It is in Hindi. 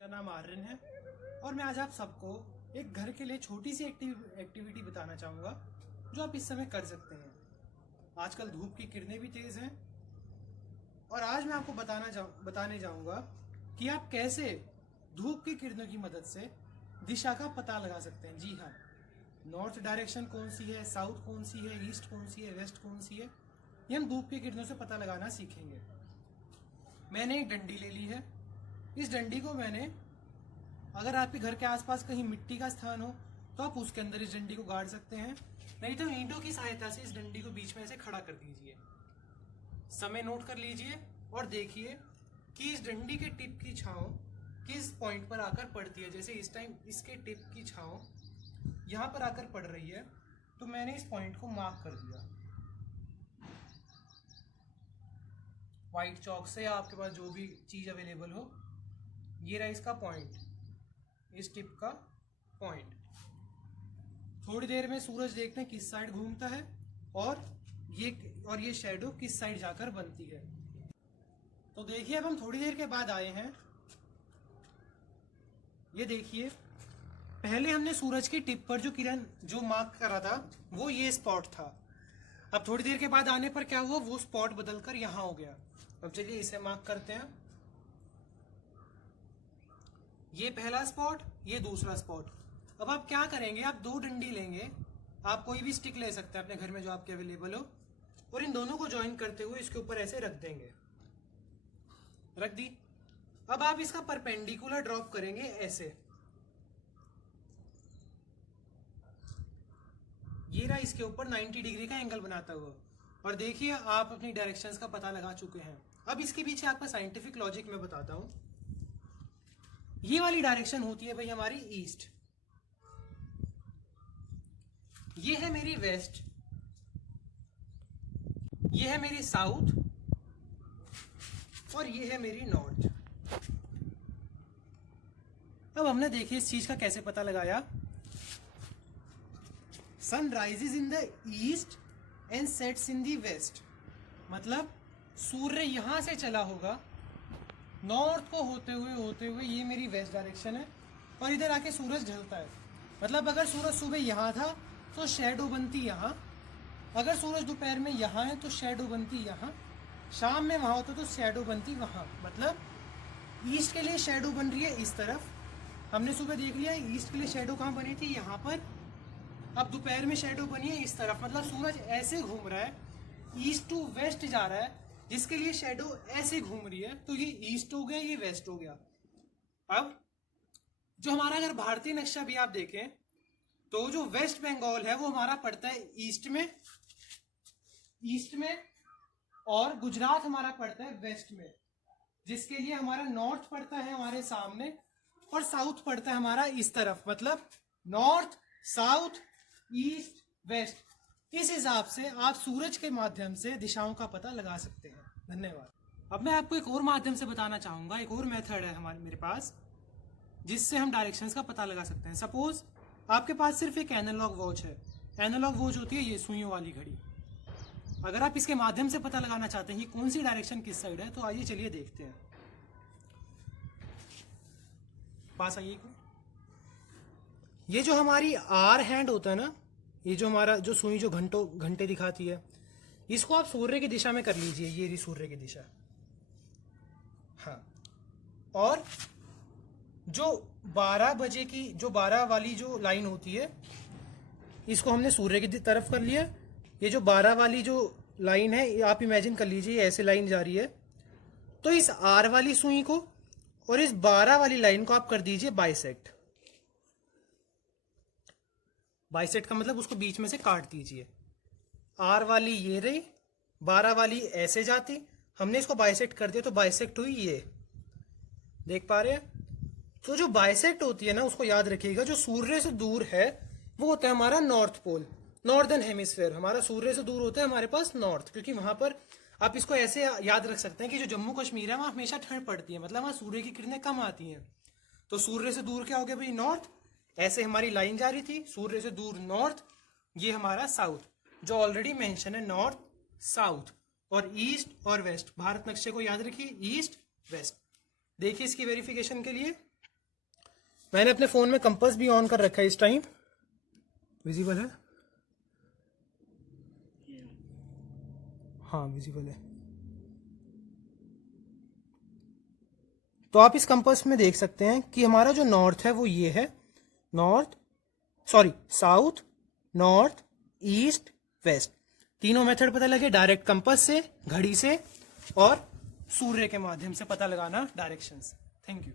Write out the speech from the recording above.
मेरा नाम आर्यन है और मैं आज आप सबको एक घर के लिए छोटी सी एक्टिविटी बताना चाहूँगा जो आप इस समय कर सकते हैं। आजकल धूप की किरणें भी तेज़ हैं और आज मैं आपको बताने जाऊँगा कि आप कैसे धूप की किरणों की मदद से दिशा का पता लगा सकते हैं। जी हाँ, नॉर्थ डायरेक्शन कौन सी है, साउथ कौन सी है, ईस्ट कौन सी है, वेस्ट कौन सी है, ये हम धूप की किरणों से पता लगाना सीखेंगे। मैंने एक डंडी ले ली है। इस डंडी को मैंने, अगर आपके घर के आसपास कहीं मिट्टी का स्थान हो तो आप उसके अंदर इस डंडी को गाड़ सकते हैं, नहीं तो ईंटों की सहायता से इस डंडी को बीच में से खड़ा कर दीजिए। समय नोट कर लीजिए और देखिए कि इस डंडी के टिप की छांव किस पॉइंट पर आकर पड़ती है। जैसे इस टाइम इसके टिप की छांव यहाँ पर आकर पड़ रही है, तो मैंने इस पॉइंट को मार्क कर दिया व्हाइट चौक से, या आपके पास जो भी चीज अवेलेबल हो। ये रहा इसका पॉइंट, इस टिप का पॉइंट। थोड़ी देर में सूरज देखते हैं किस साइड घूमता है और ये शैडो किस साइड जाकर बनती है। तो देखिए, अब हम थोड़ी देर के बाद आए हैं। ये देखिए, पहले हमने सूरज की टिप पर जो किरण जो मार्क करा था वो ये स्पॉट था। अब थोड़ी देर के बाद आने पर क्या हुआ, वो स्पॉट बदलकर यहां हो गया। अब चलिए इसे मार्क करते हैं। ये पहला स्पॉट, ये दूसरा स्पॉट। अब आप क्या करेंगे, आप दो डंडी लेंगे, आप कोई भी स्टिक ले सकते हैं अपने घर में जो आपके अवेलेबल हो, और इन दोनों को ज्वाइन करते हुए इसके ऊपर ऐसे रख देंगे। रख दी। अब आप इसका परपेंडिकुलर ड्रॉप करेंगे ऐसे। ये रहा इसके ऊपर 90 डिग्री का एंगल बनाता हुआ। और देखिए, आप अपनी डायरेक्शंस का पता लगा चुके हैं। अब इसके पीछे आपका साइंटिफिक लॉजिक मैं बताता हूं। ये वाली डायरेक्शन होती है भाई हमारी ईस्ट, ये है मेरी वेस्ट, ये है मेरी साउथ और ये है मेरी नॉर्थ। अब हमने देखिए इस चीज का कैसे पता लगाया। Sun rises in the east and sets in the west, मतलब सूर्य यहां से चला होगा नॉर्थ को होते हुए ये मेरी वेस्ट डायरेक्शन है, और इधर आके सूरज ढलता है। मतलब अगर सूरज सुबह यहाँ था तो शैडो बनती यहाँ, अगर सूरज दोपहर में यहाँ है तो शैडो बनती यहाँ, शाम में वहां होता तो शैडो बनती वहां। मतलब ईस्ट के लिए शैडो बन रही है इस तरफ, हमने सुबह देख लिया ईस्ट के लिए शैडो कहाँ बनी थी, यहाँ पर। अब दोपहर में शैडो बनी है इस तरफ, मतलब सूरज ऐसे घूम रहा है, ईस्ट टू वेस्ट जा रहा है, जिसके लिए शैडो ऐसे घूम रही है। तो ये ईस्ट हो गया, ये वेस्ट हो गया। अब जो हमारा अगर भारतीय नक्शा भी आप देखें तो जो वेस्ट बंगाल है वो हमारा पड़ता है ईस्ट में, और गुजरात हमारा पड़ता है वेस्ट में, जिसके लिए हमारा नॉर्थ पड़ता है हमारे सामने और साउथ पड़ता है हमारा इस तरफ। मतलब नॉर्थ, साउथ, ईस्ट, वेस्ट। इस हिसाब से आप सूरज के माध्यम से दिशाओं का पता लगा सकते हैं। धन्यवाद। अब मैं आपको एक और माध्यम से बताना चाहूंगा, एक और मेथड है मेरे पास, जिससे हम डायरेक्शंस का पता लगा सकते हैं। सपोज आपके पास सिर्फ एक एनालॉग वॉच है। एनालॉग वॉच होती है ये सुइयों वाली घड़ी। अगर आप इसके माध्यम से पता लगाना चाहते हैं कि कौन सी डायरेक्शन किस साइड है, तो आइए चलिए देखते हैं। पास आइए। ये जो हमारी आर हैंड होता है ना, ये जो हमारा जो सुई जो घंटे दिखाती है, इसको आप सूर्य की दिशा में कर लीजिए। ये रही सूर्य की दिशा। हाँ, और जो 12 बजे की जो 12 वाली जो लाइन होती है, इसको हमने सूर्य की तरफ कर लिया। ये जो 12 वाली जो लाइन है, आप इमेजिन कर लीजिए ऐसे लाइन जा रही है। तो इस आर वाली सुई को और इस 12 वाली लाइन को आप कर दीजिए बाइसेक्ट। बाइसेक्ट का मतलब उसको बीच में से काट दीजिए। आर वाली ये रही, 12 वाली ऐसे जाती, हमने इसको बाइसेक्ट कर दिया तो बाइसेक्ट हुई ये। देख पा रहे हैं? तो जो बाइसेक्ट होती है ना, उसको याद रखिएगा, जो सूर्य से दूर है वो होता है हमारा नॉर्थ पोल, नॉर्दर्न हेमिस्फेयर। हमारा सूर्य से दूर होता है हमारे पास नॉर्थ, क्योंकि वहां पर आप इसको ऐसे याद रख सकते हैं कि जो जम्मू कश्मीर है वहां हमेशा ठंड पड़ती है, मतलब वहां सूर्य की किरणें कम आती हैं। तो सूर्य से दूर क्या हो गया भाई, नॉर्थ। ऐसे हमारी लाइन जा रही थी, सूर्य से दूर नॉर्थ, ये हमारा साउथ, जो ऑलरेडी मेंशन है, नॉर्थ, साउथ और ईस्ट और वेस्ट। भारत नक्शे को याद रखिए, ईस्ट वेस्ट। देखिए इसकी वेरिफिकेशन के लिए मैंने अपने फोन में कंपास भी ऑन कर रखा है इस टाइम, विजिबल है? हाँ विजिबल है। तो आप इस कंपास में देख सकते हैं कि हमारा जो नॉर्थ है वो ये है, साउथ, नॉर्थ, ईस्ट, वेस्ट। तीनों मेथड पता लगे, डायरेक्ट कंपास से, घड़ी से और सूर्य के माध्यम से पता लगाना डायरेक्शंस। Thank you.